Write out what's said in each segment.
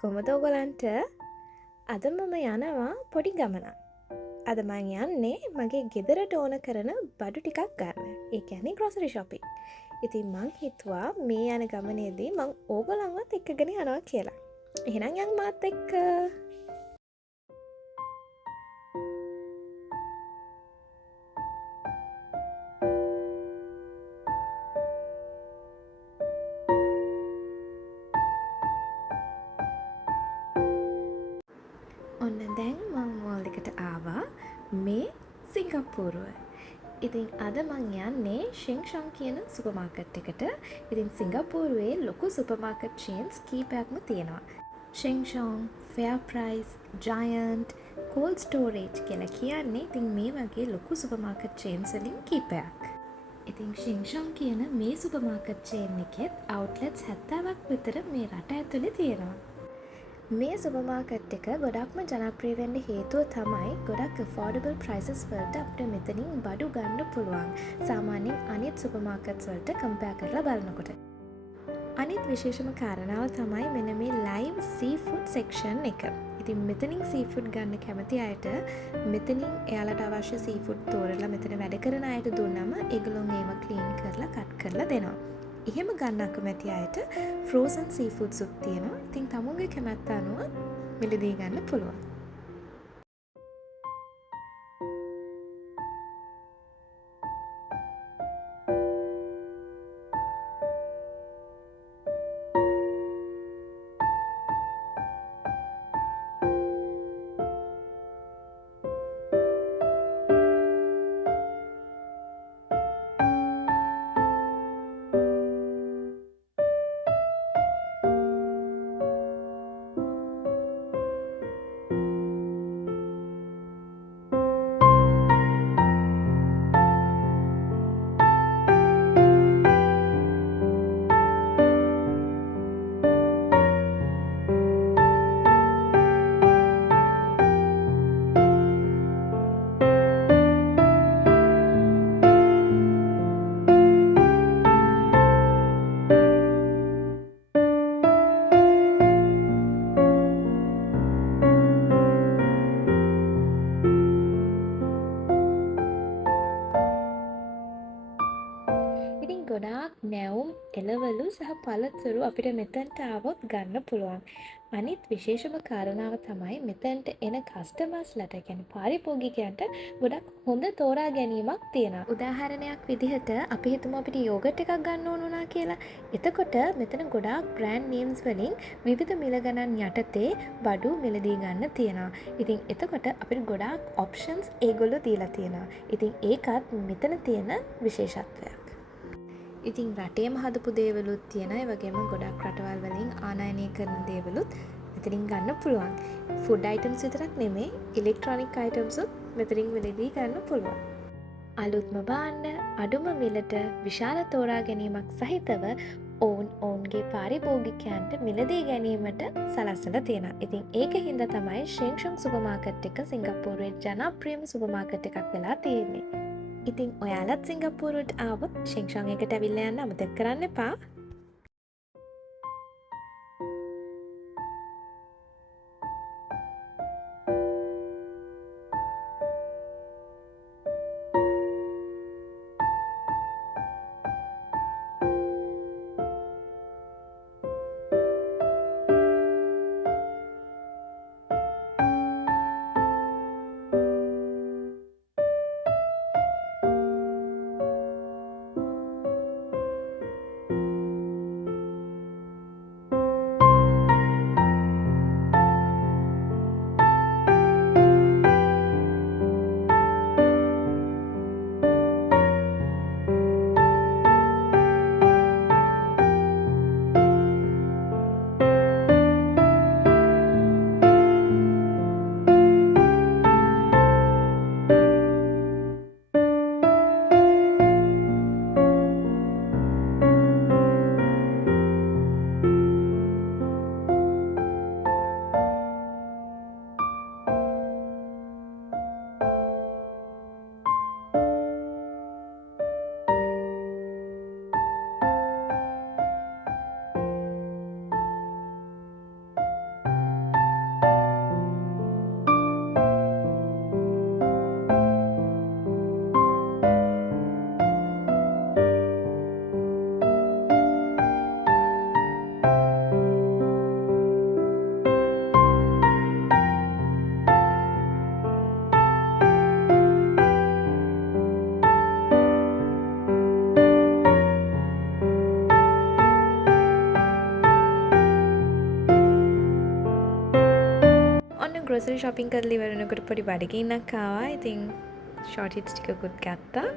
කොහොමද ඔයගලන්ට? අද මම යනවා පොඩි ගමනක්. අද මං යන්නේ මගේ ගෙදරට ඕන කරන බඩු ටිකක් ගන්න. ඒ කියන්නේ ග්‍රොසරි shopping. ඉතින් මං හිතුවා මේ යන ගමනේදී මං ඕගොල්ලන්වත් එක්කගෙන යනවා කියලා. එහෙනම් යන් මාත් එක්ක. ඔන්න දැන් මං මෝල් එකට ආවා මේ සිංගප්පූරුව. ඉතින් අද මං යන්නේ ෂෙන්ෂොන් කියන සුපර් මාකට් එකට. ඉතින් සිංගප්පූරුවේ ලොකු සුපර් මාකට් චේන්ස් කීපයක්ම තියෙනවා. ෂෙන්ෂොන්, ෆෙයා ප්‍රයිස්, ජයන්ට්, කෝල්ඩ් ස්ටෝරේජ් කියලා කියන්නේ ඉතින් මේ වගේ ලොකු සුපර් මාකට් චේන්ස් වලින් කීපයක්. ඉතින් ෂෙන්ෂොන් කියන මේ සුපර් මාකට් චේන් එකෙත් අවුට්ලට්ස් 70ක් විතර මේ රට ඇතුලේ තියෙනවා. මේ සුපර් මාකට් එක ගොඩක්ම ජනප්‍රිය වෙන්න හේතුව තමයි ගොඩක් affordable prices වලට අපිට මෙතනින් බඩු ගන්න පුළුවන්. සාමාන්‍යයෙන් අනිත් සුපර් මාකට්ස් වලට compare කරලා බලනකොට. අනිත් විශේෂම කාරණාව තමයි මෙන්න මේ live seafood section එක. ඉතින් මෙතනින් seafood ගන්න කැමති අයට මෙතනින් එයාලට අවශ්‍ය seafood තෝරලා මෙතන වැඩ කරන අයට දුන්නම ඒගොල්ලෝ ඒව clean කරලා cut කරලා දෙනවා. එහෙම ගන්න අකමැති අයට frozen seafoods උත් තියෙනවා. ඉතින් තමුන්ගේ කැමැත්ත අනුව මිලදී ගන්න පුළුවන්. ඉතින් ගොඩාක් නැවුම් එළවලු සහ පළතුරු අපිට මෙතනට ආවොත් ගන්න පුළුවන්. අනිත් විශේෂම කාරණාව තමයි මෙතනට එන කස්ටමර්ස්ලට කියන්නේ පාරිභෝගිකයන්ට ගොඩක් හොඳ තෝරා ගැනීමක් තියෙනවා. උදාහරණයක් විදිහට අපි හිතමු අපිට යෝගට් එකක් ගන්න ඕන වුණා කියලා. එතකොට මෙතන ගොඩාක් බ්‍රෑන්ඩ් නේම්ස් වලින් විවිධ මිල ගණන් යටතේ බඩු මිලදී ගන්න තියෙනවා. ඉතින් එතකොට අපිට ගොඩාක් ඔප්ෂන්ස් ඒගොල්ලෝ දීලා තියෙනවා. ඉතින් ඒකත් මෙතන තියෙන විශේෂත්වයක්. ඉතින් රටේම හදපු දේවලුත් තියෙන ඒ වගේම ගොඩක් රටවල් වලින් ආනයනය කරන දේවලුත් මෙතනින් ගන්න පුළුවන්. ෆුඩ් අයිටම්ස් විතරක් නෙමෙයි ඉලෙක්ට්‍රොනික අයිටම්ස් උත් මෙතනින් මිලදී ගන්න පුළුවන්. අලුත්ම භාණ්ඩ අඩුම මිලට විශාල තෝරා ගැනීමක් සහිතව ඔවුන්ගේ පාරිභෝගිකයන්ට මිලදී ගැනීමට සලස්සලා තියෙනවා. ඉතින් ඒක හින්දා තමයි ෂෙන්ෂොන් සුපර් මාකට් එක සිංගප්පූරුවේ ජනප්‍රියම සුපර් මාකට් එකක් වෙලා තියෙන්නේ. ඉතින් ඔයාලත් සිංගප්පූරුවට ආවොත් ෂෙන්ෂොන් එකට ඇවිල්ලා යන්න අමතක කරන්න එපා. ග්‍රොසරි shopping කරලා ඉවරනකොට පොඩි බඩගින්නක් ආවා. ඉතින් short hits ටිකකුත් ගත්තා.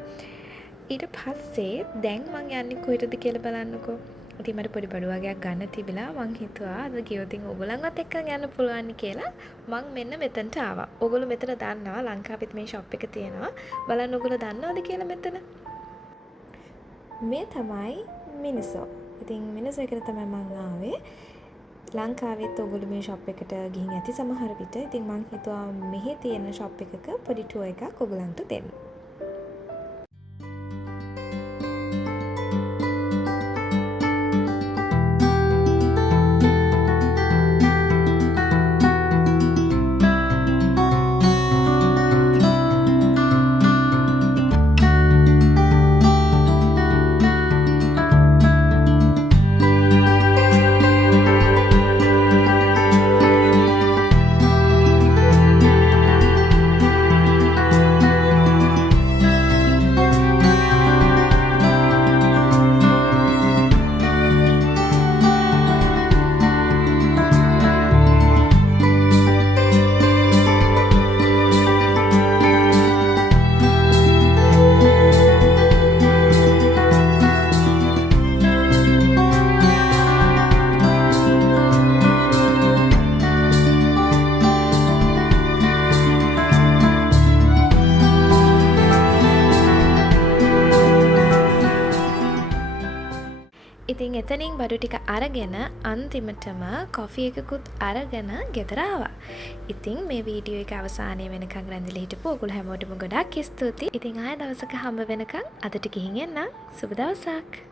ඊට පස්සේ දැන් මං යන්නේ කොහෙටද කියලා බලන්නකෝ. ඉතින් මට පොඩි බඩු වගේක් ගන්න තිබිලා මං හිතුවා අද ගියොතින් ඔයගොල්ලන්වත් එක්කන් යන්න පුළුවන් කියලා මං මෙන්න මෙතනට ආවා. ඔයගොල්ලෝ මෙතන දන්නවා ලංකාවෙත් මේ shop එක තියෙනවා. බලන්න ඔයගොල්ලෝ දන්නවද කියලා මෙතන. මේ තමයි මිනිසෝ. ඉතින් මිනිසෝ එකට තමයි මං ආවේ. ලංකාවෙත් ඔයගොල්ලෝ මේ shop එකට ගිහින් ඇති සමහර විට. ඉතින් මං හිතුවා මෙහි තියෙන shop එකක පොඩි tour එකක් ඔයගොල්ලන්ට දෙන්න. ඉතින් එතනින් බඩු ටික අරගෙන අන්තිමටම කොෆි එකකුත් අරගෙන ගෙදර ආවා. ඉතින් මේ වීඩියෝ එක අවසානයේ වෙනකන් රැඳිලා හිටපු ඔයගොල්ලෝ හැමෝටම ගොඩාක් ස්තුතියි. ඉතින් ආයෙ දවසක හම්බ වෙනකන් අදට ගිහින් එන්න. සුබ දවසක්.